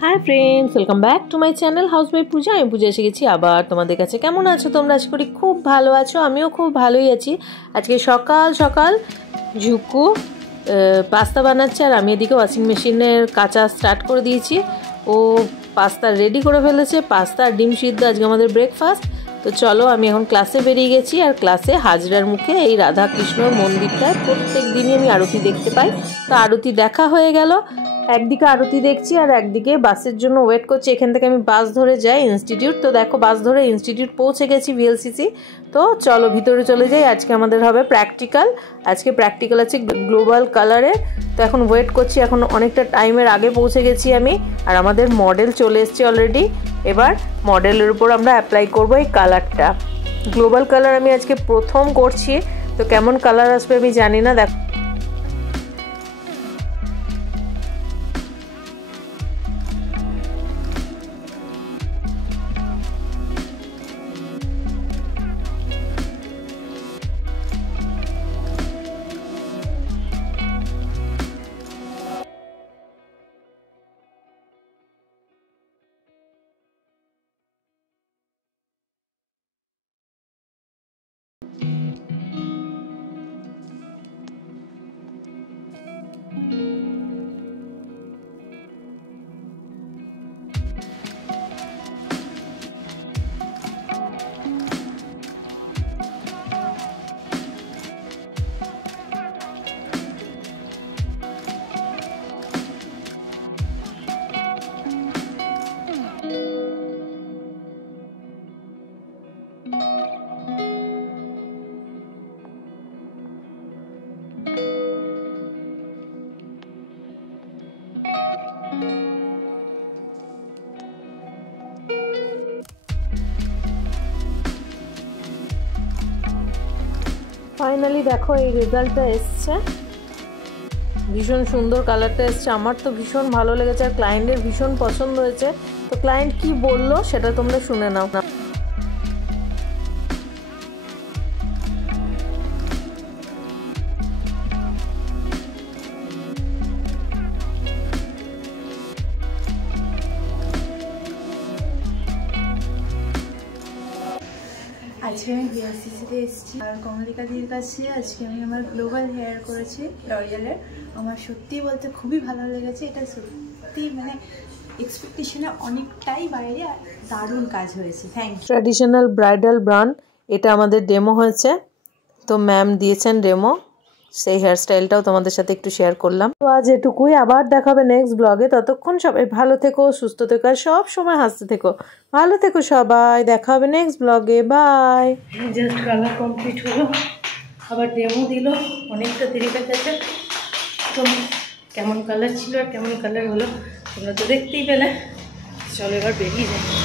Hi friends, welcome back to my channel housewife Puja. আমি পূজা এসে গেছি আবার তোমাদের কাছে। কেমন আছো তোমরা? আশা করি খুব ভালো আছো, আমিও খুব ভালোই আছি। আজকে সকাল সকাল ঝুকু পাস্তা বানাচ্ছে আর আমি এদিকে ওয়াশিং মেশিনের কাচা স্টার্ট করে দিয়েছি। ও পাস্তা রেডি করে ফেলেছে, পাস্তা আর ডিম সিদ্ধ আজকে আমাদের ব্রেকফাস্ট। তো চলো, আমি এখন ক্লাসে বেরিয়ে গেছি। আর ক্লাসে হাজরার মুখে এই রাধা কৃষ্ণর মন্দিরটায় প্রত্যেক দিনই আমি আরতি দেখতে পাই। তো আরতি দেখা হয়ে গেল, একদিকে আরতি দেখছি আর একদিকে বাসের জন্য ওয়েট করছি। এখান থেকে আমি বাস ধরে যাই ইনস্টিটিউট। তো দেখো, বাস ধরে ইনস্টিটিউট পৌঁছে গেছি, ভিএলসিসি। তো চলো ভিতরে চলে যাই। আজকে আমাদের হবে প্র্যাকটিক্যাল। আজকে প্র্যাকটিক্যাল আছে গ্লোবাল কালারের। তো এখন ওয়েট করছি, এখন অনেকটা টাইমের আগে পৌঁছে গেছি আমি। আর আমাদের মডেল চলে এসছে অলরেডি। এবার মডেলের উপর আমরা অ্যাপ্লাই করবো এই কালারটা। গ্লোবাল কালার আমি আজকে প্রথম করছি, তো কেমন কালার আসবে আমি জানি না। দেখো ফাইনালি দেখো এই রেজাল্টটা এসছে, ভীষণ সুন্দর কালারটা এসছে। আমার তো ভীষণ ভালো লেগেছে আর ক্লায়েন্টের ভীষণ পছন্দ হয়েছে। তো ক্লায়েন্ট কি বললো সেটা তোমরা শুনে নাও। আজকে আমি ভিএলসিসিতে এসেছি আর কমলিকা দিদির কাছে। আজকে আমি আমার গ্লোবাল হেয়ার করেছি লরিয়ালের। আমার সত্যি বলতে খুবই ভালো লেগেছে। এটা সত্যি মানে এক্সপেকটেশনে অনেকটাই বাইরে, আর দারুণ কাজ হয়েছে। Thank you. Traditional bridal brand, এটা আমাদের ডেমো হয়েছে। তো ম্যাম দিয়েছেন ডেমো, সেই হেয়ারস্টাইলটাও তোমাদের সাথে একটু শেয়ার করলাম। তো আজ এটুকুই, আবার দেখাবে নেক্সট ব্লগে। ততক্ষণ সবাই ভালো থেকো, সুস্থ থেকো আর সব সময় হাসতে থেকো। ভালো থেকো সবাই, দেখা হবে নেক্সট ব্লগে। বাই। জাস্ট কালার কমপ্লিট হলো, আবার ডেমো দিল, অনেকটা দেরি হয়ে গেছে। তো কেমন কালার ছিল আর কেমন কালার হলো তোমরা তো দেখতেই পেলে। চলো এবার বেরিয়ে যাই।